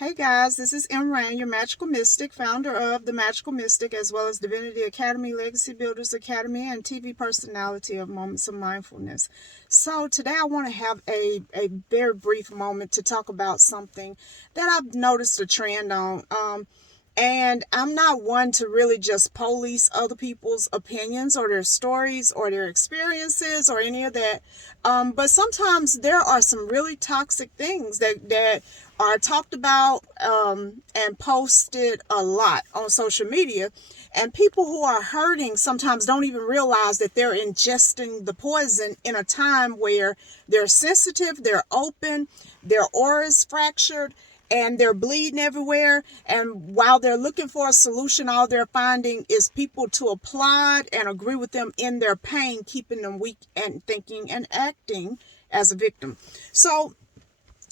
Hey guys, this is Emme Rain, your magical mystic, founder of The Magical Mystic, as well as Divinity Academy, Legacy Builders Academy, and TV personality of Moments of Mindfulness. So today I want to have a very brief moment to talk about something that I've noticed a trend on. And I'm not one to really just police other people's opinions or their stories or their experiences or any of that. But sometimes there are some really toxic things that are talked about and posted a lot on social media. And people who are hurting sometimes don't even realize that they're ingesting the poison in a time where they're sensitive, they're open, their aura is fractured, and they're bleeding everywhere. And while they're looking for a solution, all they're finding is people to applaud and agree with them in their pain, keeping them weak and thinking and acting as a victim. So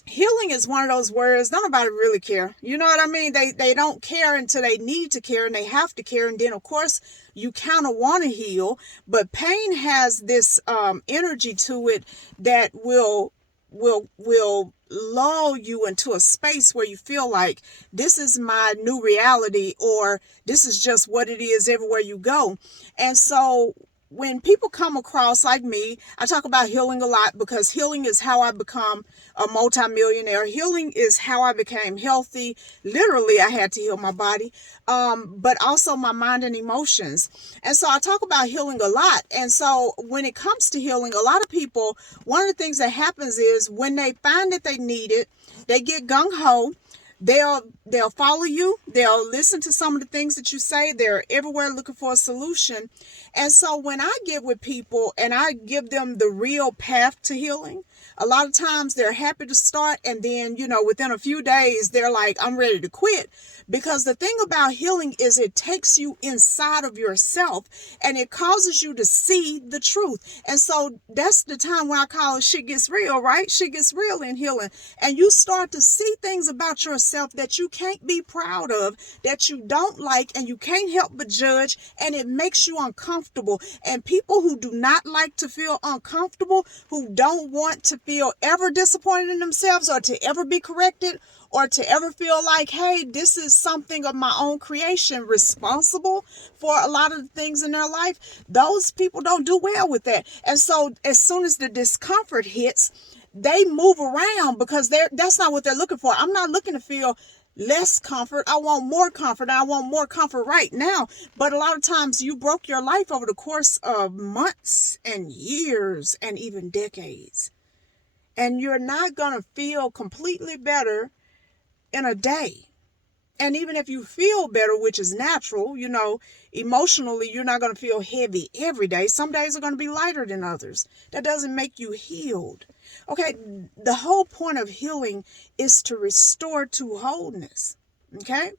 healing is one of those words nobody really care. You know what I mean? They don't care until they need to care, and they have to care. And then of course you kind of want to heal, but pain has this energy to it that will lull you into a space where you feel like this is my new reality, or this is just what it is everywhere you go. And so when people come across like me, I talk about healing a lot because healing is how I become a multimillionaire. Healing is how I became healthy. Literally, I had to heal my body, but also my mind and emotions. And so I talk about healing a lot. And so when it comes to healing, a lot of people, one of the things that happens is when they find that they need it, they get gung-ho. They'll follow you. They'll listen to some of the things that you say. They're everywhere looking for a solution. And so when I get with people and I give them the real path to healing, a lot of times they're happy to start, and then, within a few days, they're like, I'm ready to quit. Because the thing about healing is it takes you inside of yourself and it causes you to see the truth. And so that's the time when I call it shit gets real, right? Shit gets real in healing. And you start to see things about yourself that you can't be proud of, that you don't like, and you can't help but judge, and it makes you uncomfortable. And people who do not like to feel uncomfortable, who don't want to feel ever disappointed in themselves or to ever be corrected, or to ever feel like, hey, this is something of my own creation, responsible for a lot of the things in their life, those people don't do well with that. And so as soon as the discomfort hits, they move around because that's not what they're looking for. I'm not looking to feel less comfort. I want more comfort. I want more comfort right now. But a lot of times you broke your life over the course of months and years and even decades. And you're not going to feel completely better in a day. And even if you feel better, which is natural, emotionally, you're not going to feel heavy every day. Some days are going to be lighter than others. That doesn't make you healed. Okay, the whole point of healing is to restore to wholeness. Okay?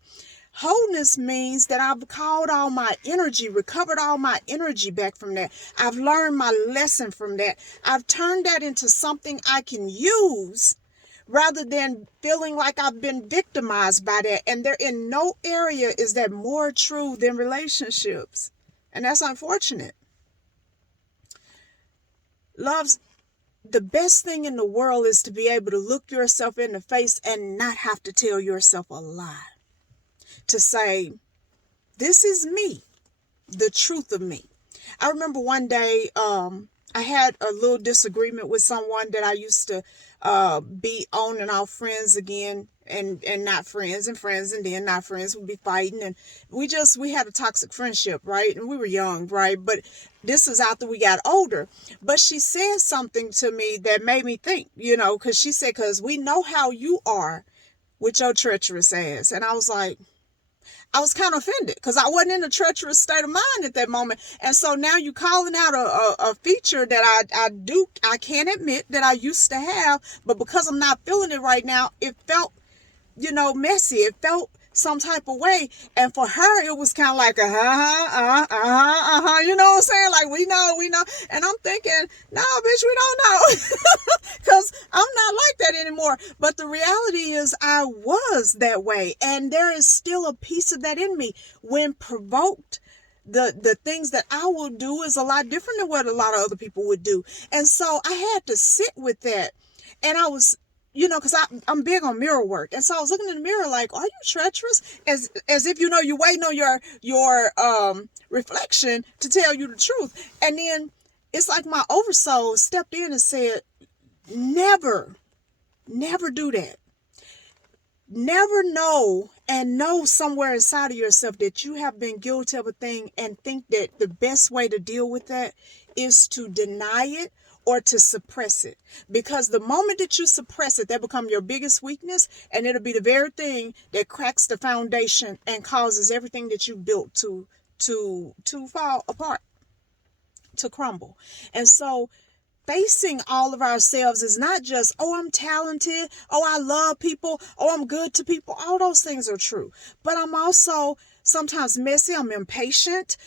Wholeness means that I've called all my energy, recovered all my energy back from that. I've learned my lesson from that. I've turned that into something I can use, rather than feeling like I've been victimized by that. And there in no area is that more true than relationships. And that's unfortunate. Love's the best thing in the world is to be able to look yourself in the face and not have to tell yourself a lie. To say, this is me, the truth of me. I remember one day, I had a little disagreement with someone that I used to be on and off friends again, and not friends, and friends, and then not friends. We'd be fighting, and we had a toxic friendship, right? And we were young, right? But this is after we got older. But she said something to me that made me think, because she said, because we know how you are with your treacherous ass. And I was kind of offended because I wasn't in a treacherous state of mind at that moment. And so now you calling out a feature that I can't admit that I used to have, but because I'm not feeling it right now, it felt, messy. It felt some type of way. And for her, it was kind of like, you know what I'm saying? Like, we know. And I'm thinking, no, bitch, we don't know. Because I'm not like that anymore. But the reality is I was that way. And there is still a piece of that in me. When provoked, the things that I will do is a lot different than what a lot of other people would do. And so I had to sit with that. And I was because I'm big on mirror work. And so I was looking in the mirror like, are you treacherous? As if, you're waiting on your reflection to tell you the truth. And then it's like my oversoul stepped in and said, never do that. Never know somewhere inside of yourself that you have been guilty of a thing and think that the best way to deal with that is to deny it or to suppress it. Because the moment that you suppress it, that becomes your biggest weakness, and it'll be the very thing that cracks the foundation and causes everything that you built to fall apart, to crumble. And so facing all of ourselves is not just, oh, I'm talented, oh, I love people, oh, I'm good to people. All those things are true. But I'm also sometimes messy. I'm impatient.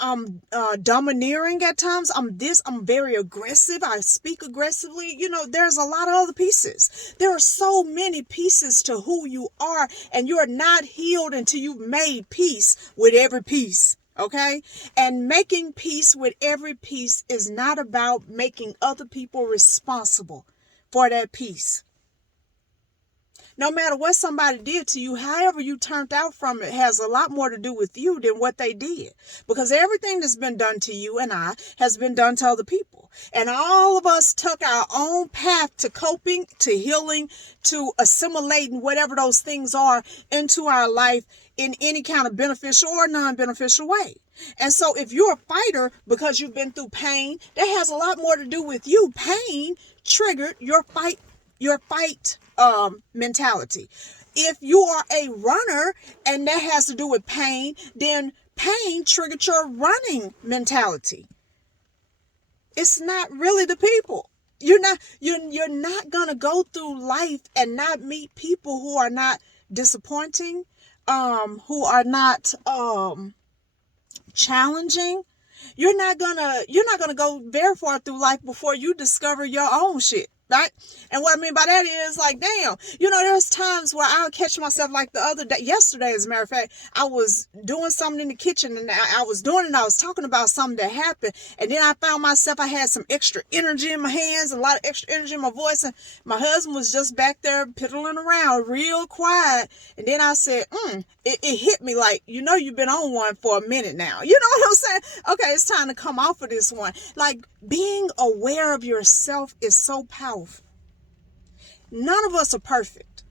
I'm domineering at times. I'm very aggressive. I speak aggressively. There's a lot of other pieces. There are so many pieces to who you are, and you are not healed until you've made peace with every piece. Okay? And making peace with every piece is not about making other people responsible for that peace. No matter what somebody did to you, however you turned out from it has a lot more to do with you than what they did. Because everything that's been done to you and I has been done to other people. And all of us took our own path to coping, to healing, to assimilating whatever those things are into our life in any kind of beneficial or non-beneficial way. And so if you're a fighter because you've been through pain, that has a lot more to do with you. Pain triggered your fight mentality. If you are a runner and that has to do with pain, then pain triggered your running mentality. It's not really the people. You're not gonna go through life and not meet people who are not disappointing, who are not challenging. You're not gonna go very far through life before you discover your own shit. Right? And what I mean by that is like, damn, there's times where I'll catch myself like the other day, yesterday, as a matter of fact, I was doing something in the kitchen and I was talking about something that happened. And then I found myself, I had some extra energy in my hands, a lot of extra energy in my voice. And my husband was just back there piddling around real quiet. And then I said, it hit me like, you've been on one for a minute now. You know what I'm saying? Okay, it's time to come off of this one. Like, being aware of yourself is so powerful. None of us are perfect,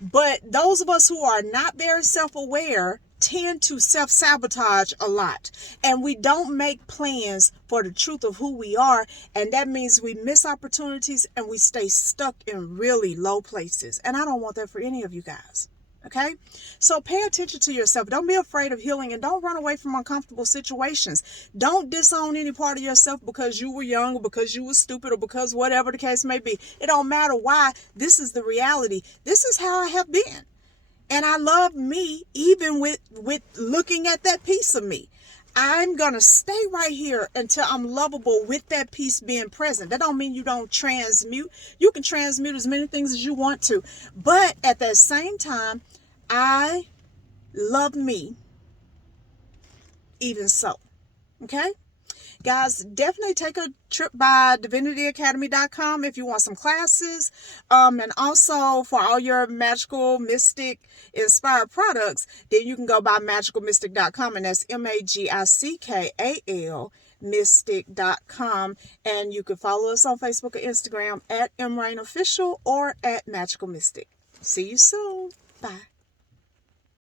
but those of us who are not very self-aware tend to self-sabotage a lot, and we don't make plans for the truth of who we are, and that means we miss opportunities and we stay stuck in really low places, and I don't want that for any of you guys. Okay? So pay attention to yourself. Don't be afraid of healing, and don't run away from uncomfortable situations. Don't disown any part of yourself because you were young or because you were stupid or because whatever the case may be. It don't matter why. This is the reality. This is how I have been. And I love me even with looking at that piece of me. I'm going to stay right here until I'm lovable with that piece being present. That don't mean you don't transmute. You can transmute as many things as you want to. But at that same time, I love me even so. Okay? Guys, definitely take a trip by divinityacademy.com if you want some classes. And also for all your magical, mystic inspired products, then you can go by magicalmystic.com, and that's MAGICKAL mystic.com. And you can follow us on Facebook or Instagram at Emme Rain Official or at Magical Mystic. See you soon. Bye.